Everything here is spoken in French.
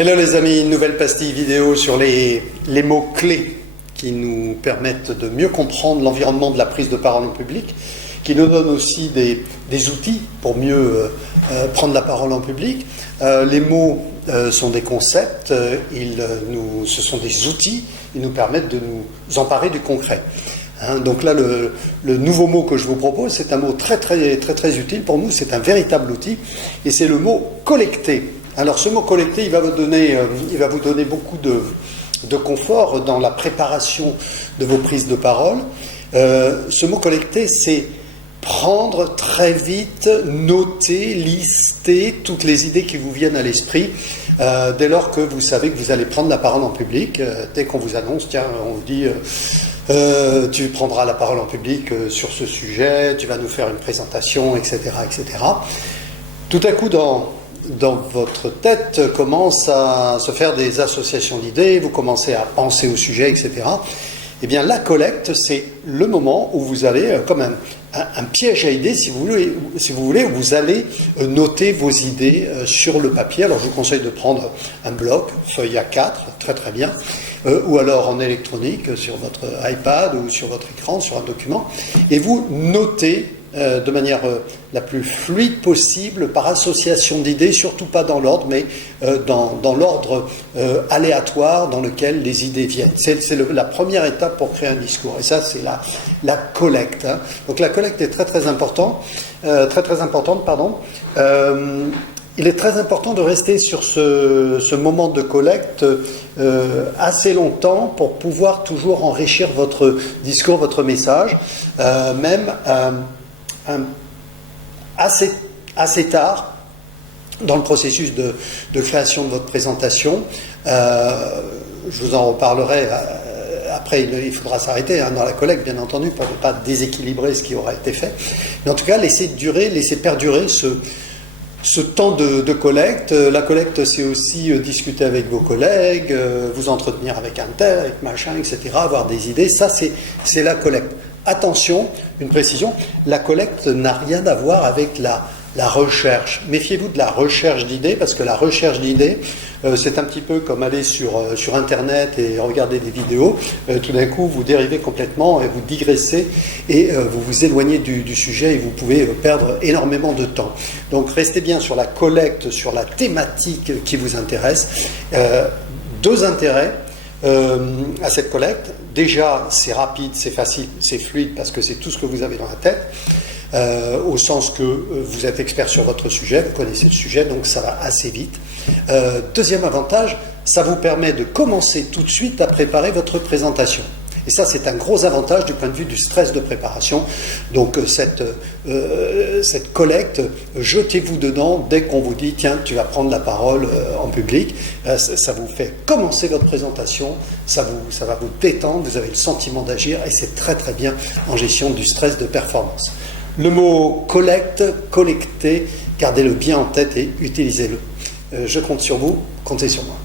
Hello les amis, une nouvelle pastille vidéo sur les mots-clés qui nous permettent de mieux comprendre l'environnement de la prise de parole en public, qui nous donne aussi des outils pour mieux prendre la parole en public. Les mots sont des concepts, ce sont des outils, ils nous permettent de nous emparer du concret. Donc là, le nouveau mot que je vous propose, c'est un mot très utile pour nous, c'est un véritable outil, et c'est le mot collecter. Alors ce mot collecter, il va vous donner beaucoup de confort dans la préparation de vos prises de parole. Ce mot collecter, c'est prendre très vite, noter, lister toutes les idées qui vous viennent à l'esprit dès lors que vous savez que vous allez prendre la parole en public. Dès qu'on vous annonce, tiens, on vous dit tu prendras la parole en public sur ce sujet, tu vas nous faire une présentation, etc. etc. Tout à coup, dans votre tête commence à se faire des associations d'idées, vous commencez à penser au sujet, etc. Eh bien, la collecte, c'est le moment où vous allez, comme un piège à idées, si vous voulez, où vous allez noter vos idées sur le papier. Alors, je vous conseille de prendre un bloc, feuille A4, très bien, ou alors en électronique, sur votre iPad ou sur votre écran, sur un document, et vous notez de manière la plus fluide possible, par association d'idées, surtout pas dans l'ordre, mais dans l'ordre aléatoire dans lequel les idées viennent. C'est la première étape pour créer un discours. Et ça, c'est la collecte. Donc la collecte est très importante. Il est très important de rester sur ce moment de collecte assez longtemps pour pouvoir toujours enrichir votre discours, votre message, même assez tard dans le processus de création de votre présentation. Je vous en reparlerai. Après, il faudra s'arrêter dans la collecte, bien entendu, pour ne pas déséquilibrer ce qui aura été fait. Mais en tout cas, laissez perdurer ce temps de collecte. La collecte, c'est aussi discuter avec vos collègues, vous entretenir avec un tel, avec machin, etc., avoir des idées. Ça, c'est la collecte. Attention, une précision, la collecte n'a rien à voir avec la recherche. Méfiez-vous de la recherche d'idées, parce que la recherche d'idées, c'est un petit peu comme aller sur Internet et regarder des vidéos. Tout d'un coup, vous dérivez complètement et vous digressez et vous vous éloignez du sujet et vous pouvez perdre énormément de temps. Donc, restez bien sur la collecte, sur la thématique qui vous intéresse. Deux intérêts à cette collecte. Déjà, c'est rapide, c'est facile, c'est fluide parce que c'est tout ce que vous avez dans la tête, au sens que vous êtes expert sur votre sujet, vous connaissez le sujet, donc ça va assez vite. Deuxième avantage, ça vous permet de commencer tout de suite à préparer votre présentation. Et ça, c'est un gros avantage du point de vue du stress de préparation. Donc, cette collecte, jetez-vous dedans dès qu'on vous dit « Tiens, tu vas prendre la parole en public ». Ça vous fait commencer votre présentation, ça va vous détendre, vous avez le sentiment d'agir et c'est très bien en gestion du stress de performance. Le mot collecte, collecter, gardez-le bien en tête et utilisez-le. Je compte sur vous, comptez sur moi.